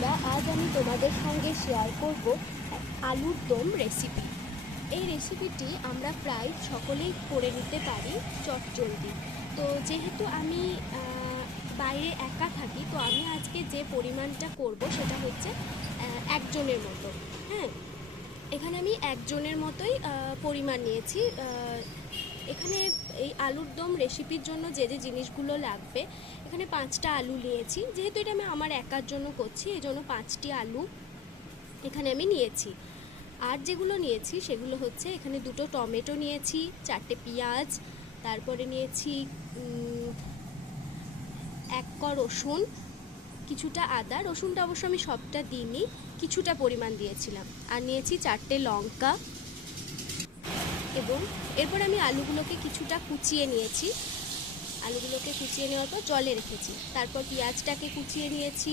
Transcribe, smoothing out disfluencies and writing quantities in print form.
বন্ধুরা, আজ আমি তোমাদের সঙ্গে শেয়ার করব আলুর দম রেসিপি। এই রেসিপিটি আমরা প্রায় সকলেই করে নিতে পারি চটজলদি। তো যেহেতু আমি বাইরে একা থাকি, তো আমি আজকে যে পরিমাণটা করব সেটা হচ্ছে একজনের মতো। হ্যাঁ, এখানে আমি একজনের মতোই পরিমাণ নিয়েছি। এখানে এই আলুর দম রেসিপির জন্য যে যে জিনিসগুলো লাগবে, এখানে 5টা আলু নিয়েছি। যেহেতু এটা আমি আমার একার জন্য করছি, এই জন্য 5টি আলু এখানে আমি নিয়েছি। আর যেগুলো নিয়েছি সেগুলো হচ্ছে, এখানে 2টো টমেটো নিয়েছি, 4টে পেঁয়াজ, তারপরে নিয়েছি 1 ক রসুন, কিছুটা আদা। রসুনটা অবশ্য আমি সবটা দিইনি, কিছুটা পরিমাণ দিয়েছিলাম। আর নিয়েছি 4টে লঙ্কা। এবং এরপর আমি আলুগুলোকে কিছুটা কুচিয়ে নিয়েছি। আলুগুলোকে কুচিয়ে নেওয়ার পর জলে রেখেছি। তারপর পেঁয়াজটাকে কুচিয়ে নিয়েছি।